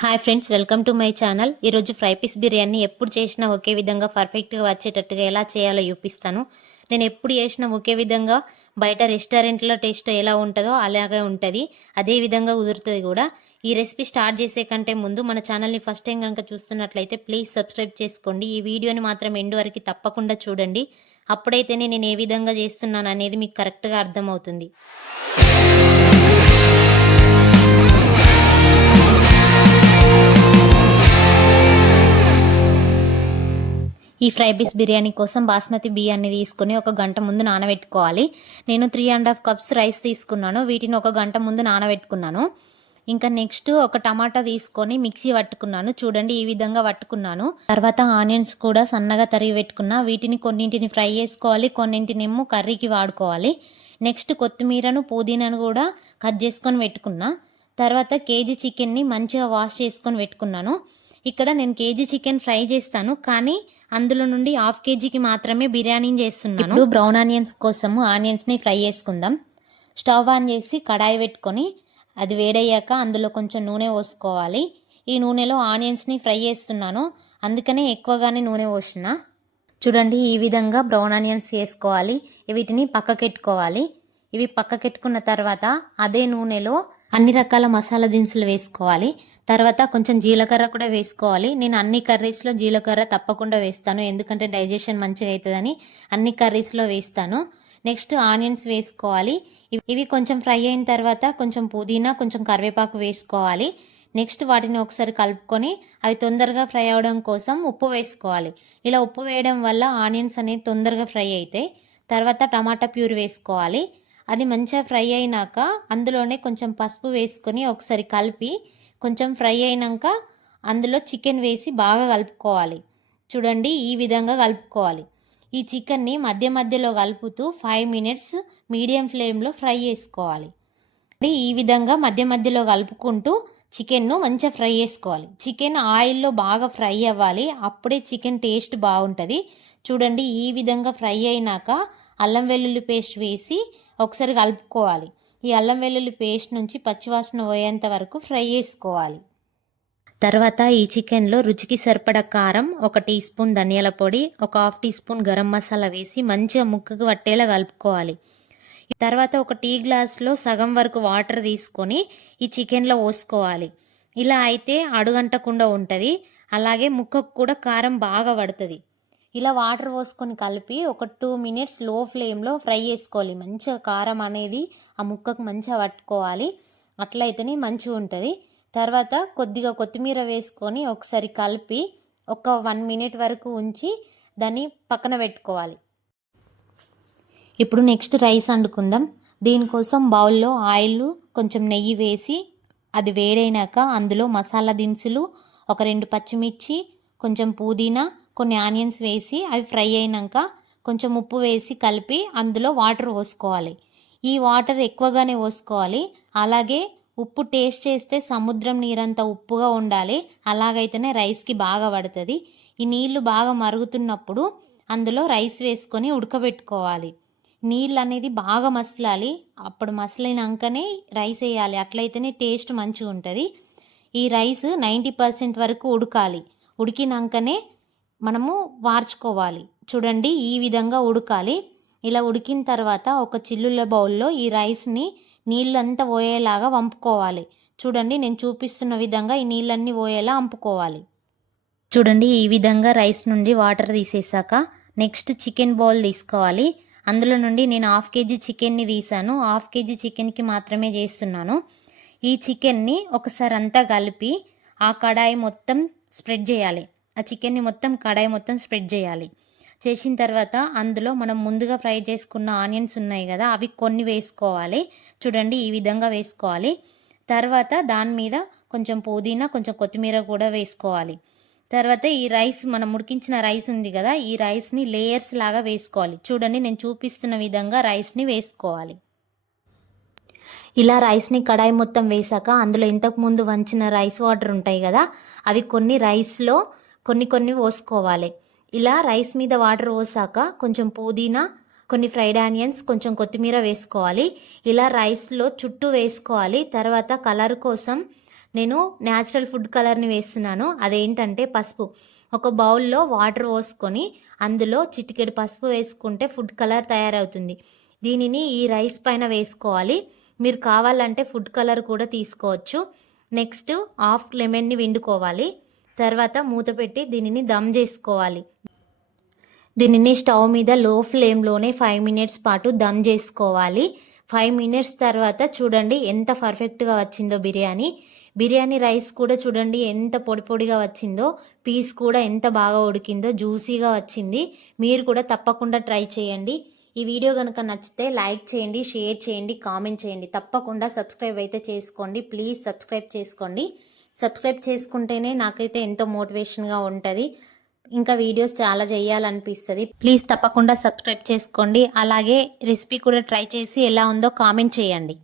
Hi friends, welcome to my channel. ఈరోజు fry piece biryani ఎప్పుడు చేసినా ఒకే విధంగా పర్ఫెక్ట్గా వచ్చేటట్టుగా ఎలా చేయాలో చూపిస్తాను. నేను ఎప్పుడు చేసినా ఒకే విధంగా బయట రెస్టారెంట్లో టేస్ట్ ఎలా ఉంటుందో అలాగే ఉంటుంది, అదే విధంగా కుదురుతుంది కూడా. ఈ రెసిపీ స్టార్ట్ చేసే కంటే ముందు మన ఛానల్ని ఫస్ట్ టైం కనుక చూస్తున్నట్లయితే ప్లీజ్ సబ్స్క్రైబ్ చేసుకోండి. ఈ వీడియోని మాత్రం ఎండ్ వరకు తప్పకుండా చూడండి. అప్పుడైతేనే నేను ఏ విధంగా చేస్తున్నాను అనేది మీకు కరెక్ట్గా అర్థమవుతుంది. ఈ ఫ్రై పీస్ బిర్యానీ కోసం బాస్మతి బియ్యాన్ని తీసుకుని ఒక గంట ముందు నానబెట్టుకోవాలి. నేను 3.5 కప్స్ రైస్ తీసుకున్నాను. వీటిని ఒక గంట ముందు నానబెట్టుకున్నాను. ఇంకా నెక్స్ట్ ఒక టమాటా తీసుకొని మిక్సీ పట్టుకున్నాను. చూడండి, ఈ విధంగా పట్టుకున్నాను. తర్వాత ఆనియన్స్ కూడా సన్నగా తరిగి పెట్టుకున్నా. వీటిని కొన్నింటిని ఫ్రై చేసుకోవాలి, కొన్నింటినేమో కర్రీకి వాడుకోవాలి. నెక్స్ట్ కొత్తిమీరను పుదీనాను కూడా కట్ చేసుకొని పెట్టుకున్నా. తర్వాత కేజీ చికెన్ని మంచిగా వాష్ చేసుకొని పెట్టుకున్నాను. ఇక్కడ నేను కేజీ చికెన్ ఫ్రై చేస్తాను, కానీ అందులో నుండి హాఫ్ కేజీకి మాత్రమే బిర్యానీ చేస్తున్నాను. ఇప్పుడు బ్రౌన్ ఆనియన్స్ కోసము ఆనియన్స్ని ఫ్రై చేసుకుందాం. స్టవ్ ఆన్ చేసి కడాయి పెట్టుకొని అది వేడయ్యాక అందులో కొంచెం నూనె పోసుకోవాలి. ఈ నూనెలో ఆనియన్స్ని ఫ్రై చేస్తున్నాను, అందుకనే ఎక్కువగానే నూనె పోసిన. చూడండి, ఈ విధంగా బ్రౌన్ ఆనియన్స్ వేసుకోవాలి. వీటిని పక్కకెట్టుకోవాలి. ఇవి పక్కకెట్టుకున్న తర్వాత అదే నూనెలో అన్ని రకాల మసాలా దినుసులు వేసుకోవాలి. తర్వాత కొంచెం జీలకర్ర కూడా వేసుకోవాలి. నేను అన్ని కర్రీస్లో జీలకర్ర తప్పకుండా వేస్తాను, ఎందుకంటే డైజెషన్ మంచిగా అవుతుందని అన్ని కర్రీస్లో వేస్తాను. నెక్స్ట్ ఆనియన్స్ వేసుకోవాలి. ఇవి కొంచెం ఫ్రై అయిన తర్వాత కొంచెం పుదీనా, కొంచెం కరివేపాకు వేసుకోవాలి. నెక్స్ట్ వాటిని ఒకసారి కలుపుకొని అవి తొందరగా ఫ్రై అవ్వడం కోసం ఉప్పు వేసుకోవాలి. ఇలా ఉప్పు వేయడం వల్ల ఆనియన్స్ అనేది తొందరగా ఫ్రై అవుతాయి. తర్వాత టమాటా ప్యూర్ వేసుకోవాలి. అది మంచిగా ఫ్రై అయినాక అందులోనే కొంచెం పసుపు వేసుకొని ఒకసారి కలిపి కొంచెం ఫ్రై అయినాక అందులో చికెన్ వేసి బాగా కలుపుకోవాలి. చూడండి, ఈ విధంగా కలుపుకోవాలి. ఈ చికెన్ని మధ్య మధ్యలో కలుపుతూ 5 మినిట్స్ మీడియం ఫ్లేమ్లో ఫ్రై చేసుకోవాలి. ఈ విధంగా మధ్య మధ్యలో కలుపుకుంటూ చికెన్ను మంచిగా ఫ్రై చేసుకోవాలి. చికెన్ ఆయిల్లో బాగా ఫ్రై అవ్వాలి, అప్పుడే చికెన్ టేస్ట్ బాగుంటుంది. చూడండి, ఈ విధంగా ఫ్రై అయినాక అల్లం వెల్లుల్లి పేస్ట్ వేసి ఒకసారి కలుపుకోవాలి. ఈ అల్లం వెల్లుల్లి పేస్ట్ నుంచి పచ్చివాసన పోయేంత వరకు ఫ్రై చేసుకోవాలి. తర్వాత ఈ చికెన్లో రుచికి సరిపడ కారం, 1 టీ స్పూన్ ధనియాల పొడి, 1/2 టీ స్పూన్ గరం మసాలా వేసి మంచిగా ముక్కకు పట్టేలా కలుపుకోవాలి. తర్వాత ఒక టీ గ్లాస్లో సగం వరకు వాటర్ తీసుకొని ఈ చికెన్లో పోసుకోవాలి. ఇలా అయితే అడుగంటకుండా ఉంటుంది, అలాగే ముక్కకు కూడా కారం బాగా పడుతుంది. ఇలా వాటర్ పోసుకొని కలిపి ఒక 2 మినిట్స్ లో ఫ్లేమ్లో ఫ్రై చేసుకోవాలి. మంచిగా కారం అనేది ఆ ముక్కకు మంచిగా పట్టుకోవాలి, అట్లయితేనే మంచిగా ఉంటుంది. తర్వాత కొద్దిగా కొత్తిమీర వేసుకొని ఒకసారి కలిపి ఒక 1 మినిట్ వరకు ఉంచి దాన్ని పక్కన పెట్టుకోవాలి. ఇప్పుడు నెక్స్ట్ రైస్ వండుకుందాం. దీనికోసం బౌల్లో ఆయిల్, కొంచెం నెయ్యి వేసి అది వేడైనాక అందులో మసాలా దినుసులు, ఒక 2 పచ్చిమిర్చి, కొంచెం పుదీనా, కొన్ని ఆనియన్స్ వేసి అవి ఫ్రై అయినాక కొంచెం ఉప్పు వేసి కలిపి అందులో వాటర్ పోసుకోవాలి. ఈ వాటర్ ఎక్కువగానే పోసుకోవాలి. అలాగే ఉప్పు టేస్ట్ చేస్తే సముద్రం నీరంత ఉప్పుగా ఉండాలి, అలాగైతేనే రైస్కి బాగా పడుతుంది. ఈ నీళ్లు బాగా మరుగుతున్నప్పుడు అందులో రైస్ వేసుకొని ఉడకబెట్టుకోవాలి. నీళ్ళు అనేది బాగా మసలాలి, అప్పుడు మసలినాకనే రైస్ వేయాలి, అట్లయితేనే టేస్ట్ మంచిగా ఉంటుంది. ఈ రైస్ 90% వరకు ఉడకాలి. ఉడికినాకనే మనము వార్చుకోవాలి. చూడండి, ఈ విధంగా ఉడకాలి. ఇలా ఉడికిన తర్వాత ఒక చిల్లుల బౌల్లో ఈ రైస్ని నీళ్ళంతా పోయేలాగా వంపుకోవాలి. చూడండి, నేను చూపిస్తున్న విధంగా ఈ నీళ్ళన్నీ పోయేలా వంపుకోవాలి. చూడండి, ఈ విధంగా రైస్ నుండి వాటర్ తీసేసాక నెక్స్ట్ చికెన్ బౌల్ తీసుకోవాలి. అందులో నుండి నేను 1/2 కేజీ చికెన్ని తీసాను. 1/2 కేజీ చికెన్కి మాత్రమే చేస్తున్నాను. ఈ చికెన్ని ఒకసారి అంతా కలిపి ఆ కడాయి మొత్తం స్ప్రెడ్ చేయాలి. ఆ చికెన్ని మొత్తం కడాయి మొత్తం స్ప్రెడ్ చేయాలి. చేసిన తర్వాత అందులో మనం ముందుగా ఫ్రై చేసుకున్న ఆనియన్స్ ఉన్నాయి కదా, అవి కొన్ని వేసుకోవాలి. చూడండి, ఈ విధంగా వేసుకోవాలి. తర్వాత దాని మీద కొంచెం పుదీనా, కొంచెం కొత్తిమీర కూడా వేసుకోవాలి. తర్వాత ఈ రైస్, మనం ఉడికించిన రైస్ ఉంది కదా, ఈ రైస్ని లేయర్స్ లాగా వేసుకోవాలి. చూడండి, నేను చూపిస్తున్న విధంగా రైస్ని వేసుకోవాలి. ఇలా రైస్ని కడాయి మొత్తం వేసాక అందులో ఇంతకుముందు వంచిన రైస్ వాటర్ ఉంటాయి కదా, అవి కొన్ని రైస్లో కొన్ని పోసుకోవాలి. ఇలా రైస్ మీద వాటర్ పోసాక కొంచెం పుదీనా, కొన్ని ఫ్రైడ్ ఆనియన్స్, కొంచెం కొత్తిమీర వేసుకోవాలి. ఇలా రైస్లో చుట్టూ వేసుకోవాలి. తర్వాత కలర్ కోసం నేను న్యాచురల్ ఫుడ్ కలర్ని వేస్తున్నాను. అదేంటంటే పసుపు. ఒక బౌల్లో వాటర్ పోసుకొని అందులో చిటికెడు పసుపు వేసుకుంటే ఫుడ్ కలర్ తయారవుతుంది. దీనిని ఈ రైస్ పైన వేసుకోవాలి. మీరు కావాలంటే ఫుడ్ కలర్ కూడా తీసుకోవచ్చు. నెక్స్ట్ హాఫ్ లెమన్ని పిండుకోవాలి. తర్వాత మూత పెట్టి దీనిని దమ్ చేసుకోవాలి. దీనిని స్టవ్ మీద లో ఫ్లేమ్లోనే 5 మినిట్స్ పాటు దమ్ చేసుకోవాలి. 5 మినిట్స్ తర్వాత చూడండి ఎంత పర్ఫెక్ట్గా వచ్చిందో బిర్యానీ రైస్ కూడా చూడండి ఎంత పొడి పొడిగా వచ్చిందో, పీస్ కూడా ఎంత బాగా ఉడికిందో, జ్యూసీగా వచ్చింది. మీరు కూడా తప్పకుండా ట్రై చేయండి. ఈ వీడియో కనుక నచ్చితే లైక్ చేయండి, షేర్ చేయండి, కామెంట్ చేయండి. తప్పకుండా సబ్స్క్రైబ్ అయితే చేసుకోండి. ప్లీజ్ సబ్స్క్రైబ్ చేసుకోండి. సబ్స్క్రైబ్ చేసుకుంటేనే నాకైతే ఎంతో మోటివేషన్గా ఉంటుంది. ఇంకా వీడియోస్ చాలా చేయాలనిపిస్తుంది. ప్లీజ్ తప్పకుండా సబ్స్క్రైబ్ చేసుకోండి. అలాగే రెసిపీ కూడా ట్రై చేసి ఎలా ఉందో కామెంట్ చేయండి.